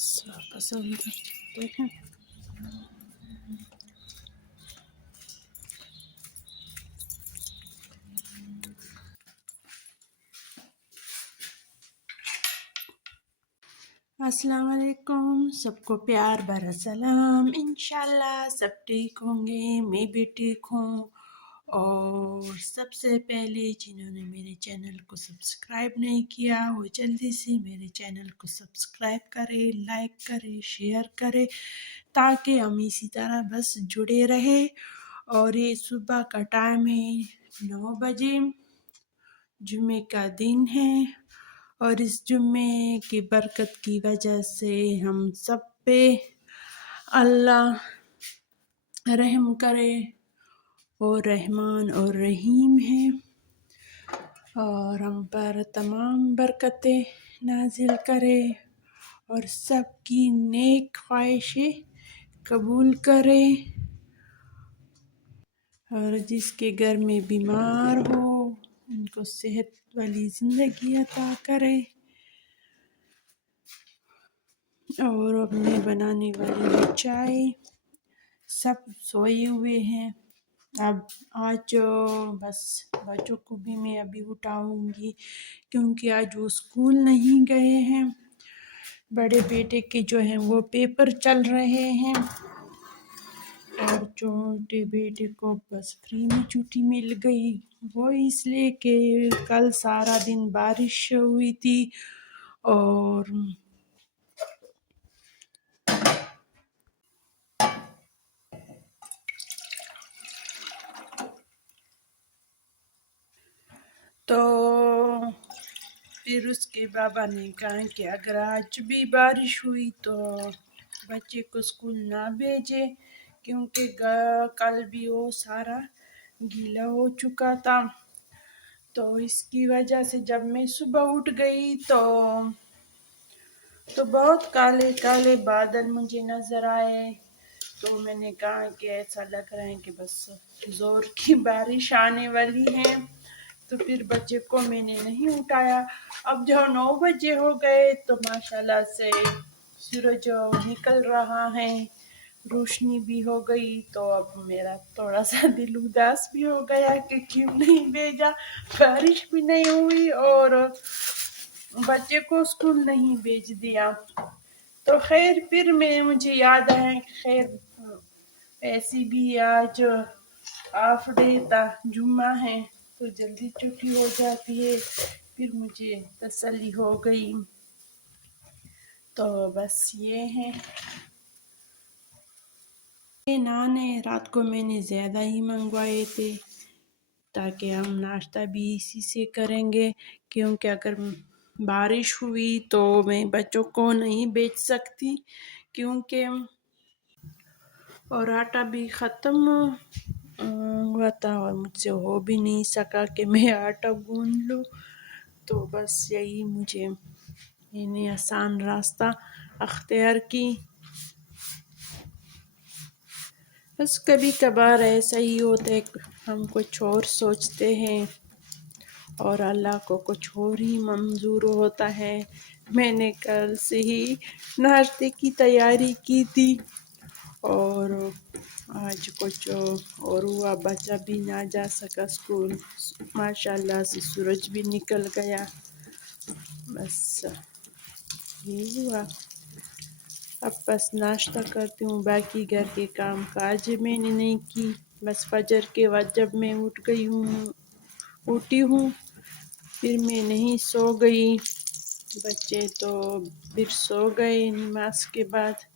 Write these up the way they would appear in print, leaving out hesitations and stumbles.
پسند کرتے ہیں۔ السلام علیکم، سب کو پیار بھرا سلام۔ انشاءاللہ سب ٹھیک ہوں گے، میں بھی ٹھیک ہوں۔ اور سب سے پہلے جنہوں نے میرے چینل کو سبسکرائب نہیں کیا وہ جلدی سے میرے چینل کو سبسکرائب کرے، لائک کرے، شیئر کرے، تاکہ ہم اسی طرح بس جڑے رہے۔ اور یہ صبح کا ٹائم ہے 9 بجے، جمعے کا دن ہے، اور اس جمعے کی برکت کی وجہ سے ہم سب پہ اللہ رحم کرے، اور رحمان اور رحیم ہے، اور ہم پر تمام برکتیں نازل کرے، اور سب کی نیک خواہشیں قبول کرے، اور جس کے گھر میں بیمار ہو ان کو صحت والی زندگی عطا کرے، اور اپنے بنانے والی چائے سب سوئے ہوئے ہیں۔ اب آج بس بچوں کو بھی میں ابھی اٹھاؤں گی، کیونکہ آج وہ اسکول نہیں گئے ہیں۔ بڑے بیٹے کے جو ہیں وہ پیپر چل رہے ہیں، اور چھوٹے بیٹے کو بس فری میں چھٹی مل گئی، وہ اس لیے کہ کل سارا دن بارش ہوئی تھی، اور تو پھر اس کے بابا نے کہا کہ اگر آج بھی بارش ہوئی تو بچے کو اسکول نہ بھیجے، کیونکہ کل بھی وہ سارا گیلا ہو چکا تھا۔ تو اس کی وجہ سے جب میں صبح اٹھ گئی تو بہت کالے کالے بادل مجھے نظر آئے، تو میں نے کہا کہ ایسا لگ رہا ہے کہ بس زور کی بارش آنے والی ہے، تو پھر بچے کو میں نے نہیں اٹھایا۔ اب جو 9 بجے ہو گئے تو ماشاءاللہ سے سورج نکل رہا ہے، روشنی بھی ہو گئی، تو اب میرا تھوڑا سا دل اداس بھی ہو گیا کہ کیوں نہیں بھیجا، بارش بھی نہیں ہوئی اور بچے کو اسکول نہیں بھیج دیا۔ تو خیر پھر مجھے یاد آیا کہ خیر ایسی بھی آج آف ڈے تھا، جمعہ ہے تو جلدی چھٹی ہو جاتی ہے، پھر مجھے تسلی ہو گئی۔ تو بس یہ ہے، نان رات کو میں نے زیادہ ہی منگوائے تھے، تاکہ ہم ناشتہ بھی اسی سے کریں گے، کیونکہ اگر بارش ہوئی تو میں بچوں کو نہیں بیچ سکتی، کیونکہ اور آٹا بھی ختم ہوا تھا، اور مجھ سے ہو بھی نہیں سکا کہ میں آٹا گوندھ لوں، تو بس یہی میں نے آسان راستہ اختیار کی۔ بس کبھی کبھار ایسا ہی ہوتا ہے، ہم کچھ اور سوچتے ہیں اور اللہ کو کچھ اور ہی منظور ہوتا ہے۔ میں نے کل سے ہی ناشتے کی تیاری کی تھی، اور آج کچھ اور ہوا، بچہ بھی نہ جا سکا اسکول، ماشاءاللہ سے سورج بھی نکل گیا، بس یہ ہوا۔ اب بس ناشتہ کرتی ہوں، باقی گھر کے کام کاج میں نے نہیں کی، بس فجر کے وقت جب میں اٹھی ہوں پھر میں نہیں سو گئی، بچے تو پھر سو گئے نماز کے بعد۔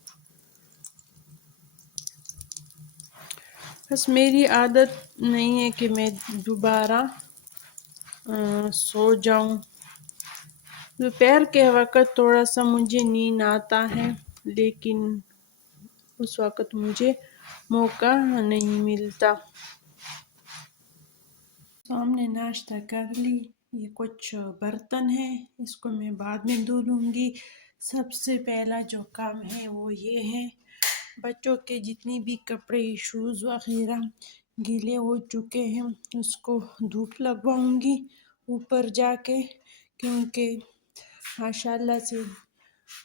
بس میری عادت نہیں ہے کہ میں دوبارہ سو جاؤں، دوپہر کے وقت تھوڑا سا مجھے نیند آتا ہے، لیکن اس وقت مجھے موقع نہیں ملتا۔ سامنے ناشتہ کر لی، یہ کچھ برتن ہیں، اس کو میں بعد میں دھو لوں گی۔ سب سے پہلا جو کام ہے وہ یہ ہے، بچوں کے جتنی بھی کپڑے شوز وغیرہ گیلے ہو چکے ہیں اس کو دھوپ لگواؤں گی اوپر جا کے، کیونکہ ماشاءاللہ سے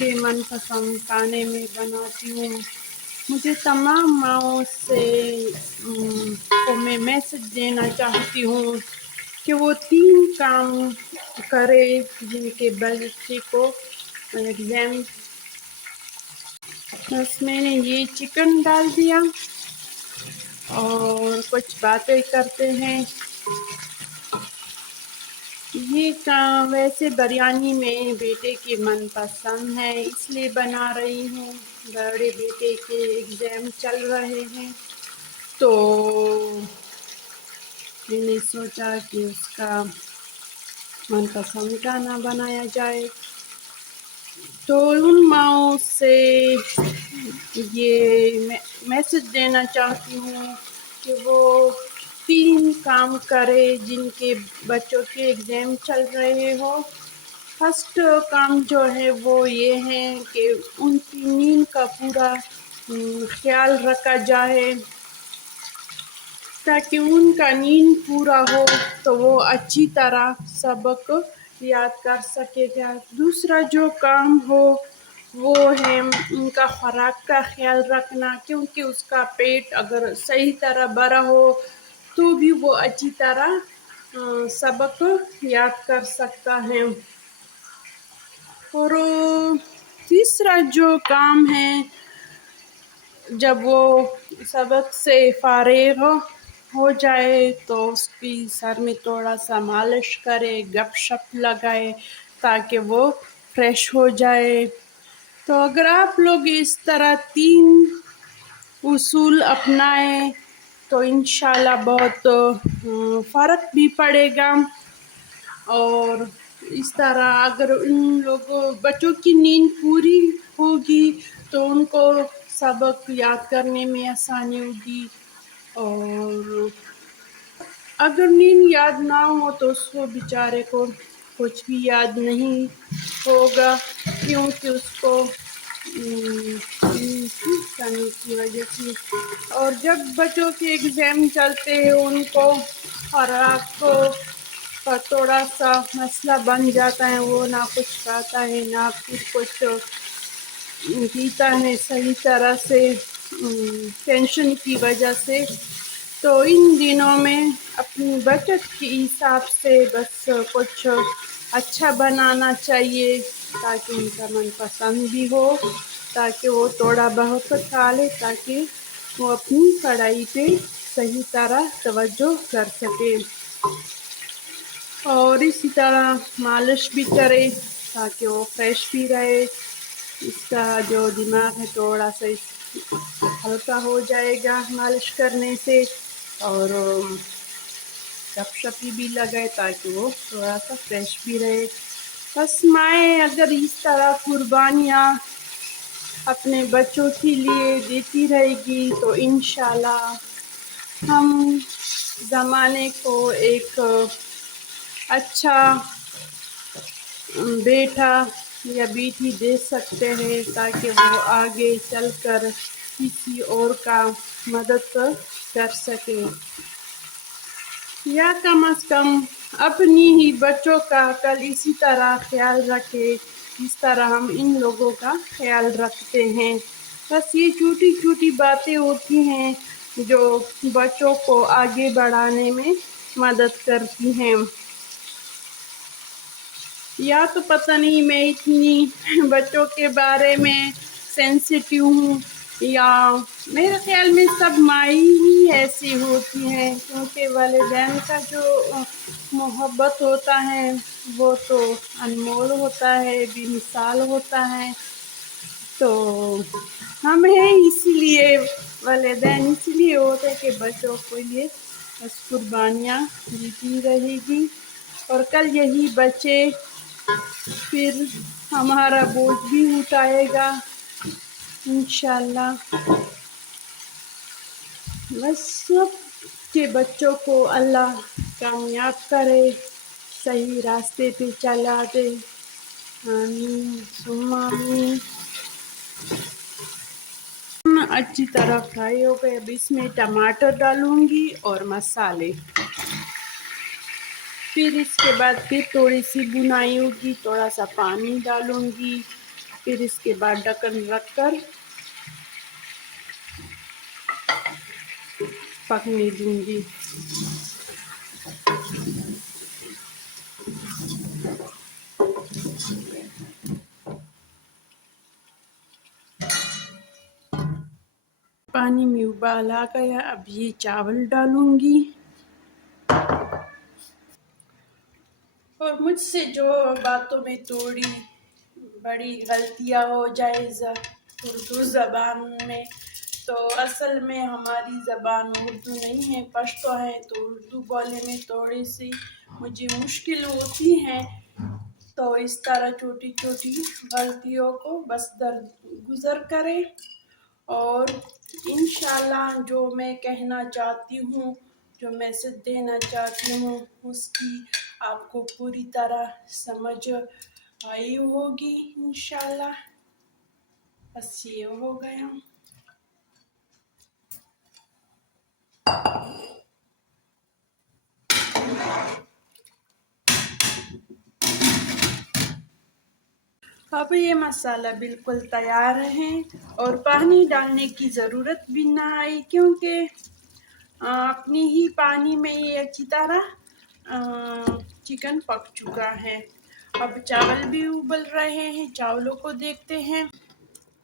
کے من پسند کھانے میں بناتی ہوں. مجھے تمام ماؤں سے کو میں میسج دینا چاہتی ہوں کہ وہ 3 کام کرے جن کے بچے کو ایگزام. بس میں نے یہ چکن ڈال دیا اور کچھ باتیں کرتے ہیں. یہ کام ویسے بریانی میں بیٹے کے من پسند ہے اس لیے بنا رہی ہوں. بڑے بیٹے کے ایگزام چل رہے ہیں تو میں نے سوچا کہ اس کا من پسند کھانا بنایا جائے. تو ان ماؤں سے یہ میسج دینا چاہتی ہوں کہ وہ 3 کام کرے جن کے بچوں کے ایگزام چل رہے ہو. فرسٹ کام جو ہے وہ یہ ہے کہ ان کی نیند کا پورا خیال رکھا جائے تاکہ ان کا نیند پورا ہو تو وہ اچھی طرح سبق یاد کر سکے گا. دوسرا جو کام ہو وہ ہے ان کا خوراک کا خیال رکھنا کیونکہ اس کا پیٹ اگر صحیح طرح بھرا ہو تو بھی وہ اچھی طرح سبق یاد کر سکتا ہے. اور تیسرا جو کام ہے جب وہ سبق سے فارغ ہو جائے تو اس کی سر میں تھوڑا سا مالش کرے گپ شپ لگائے تاکہ وہ فریش ہو جائے. تو اگر آپ لوگ اس طرح 3 اصول اپنائیں تو انشاءاللہ بہت فرق بھی پڑے گا. اور اس طرح اگر ان لوگوں بچوں کی نیند پوری ہوگی تو ان کو سبق یاد کرنے میں آسانی ہوگی. اور اگر نیند یاد نہ ہو تو اس کو بیچارے کو کچھ بھی یاد نہیں ہوگا کیونکہ اس کو کرنے کی وجہ سے. اور جب بچوں کے ایگزام چلتے ہیں ان کو خوراک کا تھوڑا سا مسئلہ بن جاتا ہے. وہ نہ کچھ کھاتا ہے نہ پھر کچھ پیتا ہے صحیح طرح سے ٹینشن کی وجہ سے. تو ان دنوں میں اپنی بچت کے حساب سے بس کچھ اچھا بنانا چاہیے تاکہ ان کا من پسند بھی ہو تاکہ وہ تھوڑا بہت کھا لے تاکہ وہ اپنی پڑھائی پہ صحیح طرح توجہ کر سکے. اور اسی طرح مالش بھی کرے تاکہ وہ فریش بھی رہے. اس کا جو دماغ ہے تھوڑا سا ہلکا ہو جائے گا مالش کرنے سے. اور گپ شپی بھی لگائے تاکہ وہ تھوڑا سا فریش بھی رہے. بس مائیں اگر اس طرح قربانیاں اپنے بچوں کے لیے دیتی رہے گی تو انشاءاللہ ہم زمانے کو ایک اچھا بیٹا یا بیٹی دے سکتے ہیں تاکہ وہ آگے چل کر کسی اور کا مدد کر سکے یا کم از کم اپنی ہی بچوں کا کل اسی طرح خیال رکھے جس طرح ہم ان لوگوں کا خیال رکھتے ہیں. بس یہ چھوٹی چھوٹی باتیں ہوتی ہیں جو بچوں کو آگے بڑھانے میں مدد کرتی ہیں. یا تو پتہ نہیں میں اتنی بچوں کے بارے میں سینسیٹیو ہوں یا میرے خیال میں سب مائیں ہی ایسی ہوتی ہیں کیونکہ والدین کا جو محبت ہوتا ہے وہ تو انمول ہوتا ہے بے مثال ہوتا ہے. تو ہم ہیں اس لیے والدین اس لیے ہوتے کہ بچوں کے لیے بس قربانیاں دیتی رہے گی اور کل یہی بچے پھر ہمارا بوجھ بھی اٹھائے گا انشاءاللہ. بس سب کے بچوں کو اللہ کامیاب کرے صحیح راستے پہ چلا دے. آمین ثم آمین. اچھی طرح فرائی ہو گئے. اب اس میں ٹماٹر ڈالوں گی اور مسالے. پھر اس کے بعد پھر تھوڑی سی بنائی ہوگی تھوڑا سا پانی ڈالوں گی پھر اس کے بعد ڈھکن رکھ کر پکنے دوں گی۔ پانی میں ابال آ گیا، اب یہ چاول ڈالوں گی۔ اور مجھ سے جو باتوں میں تھوڑی بڑی غلطیاں ہو جائے اردو زبان میں، تو اصل میں ہماری زبان اردو نہیں ہے، پشتو ہے، تو اردو بولنے میں تھوڑی سی مجھے مشکل ہوتی ہے۔ تو اس طرح چھوٹی چھوٹی غلطیوں کو بس درگزر کریں، اور انشاءاللہ جو میں کہنا چاہتی ہوں، جو میسج دینا چاہتی ہوں، اس کی آپ کو پوری طرح سمجھ آئی ہوگی انشاءاللہ۔ بس یہ ہو گیا۔ اب یہ مسالہ بالکل تیار ہے اور پانی ڈالنے کی ضرورت بھی نہ آئی، کیونکہ اپنی ہی پانی میں یہ اچھی طرح چکن پک چکا ہے۔ اب چاول بھی ابل رہے ہیں، چاولوں کو دیکھتے ہیں۔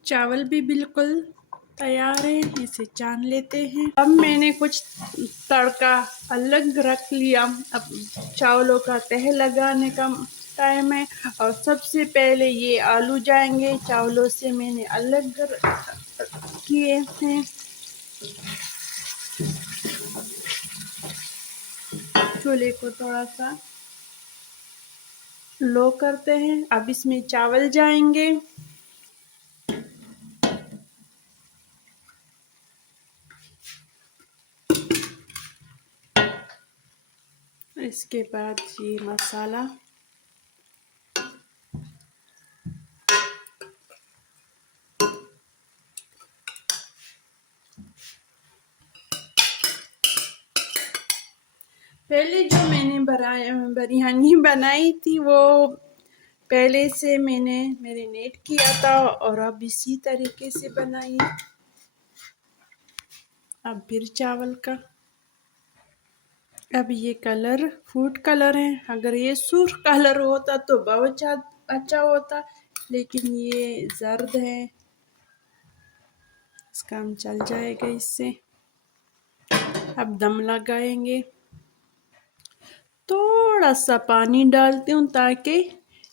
چاول بھی بالکل تیار ہے، اسے چان لیتے ہیں۔ اب میں نے کچھ تڑکا الگ رکھ لیا، اب چاولوں کا تہہ لگانے کا ٹائم ہے، اور سب سے پہلے یہ آلو جائیں گے، چاولوں سے میں نے الگ کیے ہیں۔ چولہے کو تھوڑا سا لو کرتے ہیں، اب اس میں چاول جائیں گے۔ اس کے بعد یہ مسالہ پہلے جو میں نے بریانی بنائی تھی، وہ پہلے سے میں نے میرینیٹ کیا تھا، اور اب اسی طریقے سے بنائی۔ اب پھر چاول کا، اب یہ کلر فوڈ کلر ہے، اگر یہ سرخ کلر ہوتا تو بہت اچھا ہوتا، لیکن یہ زرد ہے، اس کا کام چل جائے گا اس سے۔ اب دم لگائیں گے، تھوڑا سا پانی ڈالتی ہوں تاکہ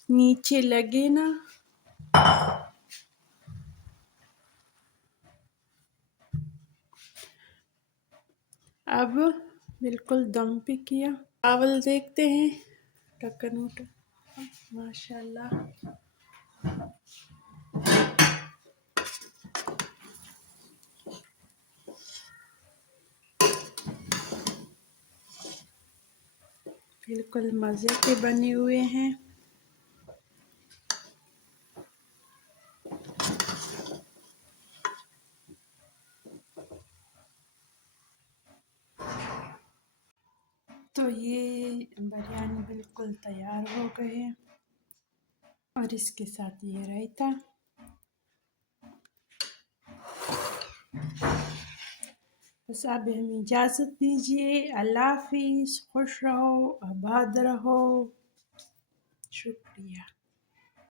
نیچے لگے نا۔ اب بالکل دم پہ کیا، چاول دیکھتے ہیں، ڈھکن اٹھا، ماشاءاللہ بالکل مزے کے بنے ہوئے ہیں۔ تو یہ بریانی بالکل تیار ہو گئے، اور اس کے ساتھ یہ رائتا۔ بس اب ہمیں اجازت دیجیے، اللہ حافظ، خوش رہو، آباد رہو، شکریہ۔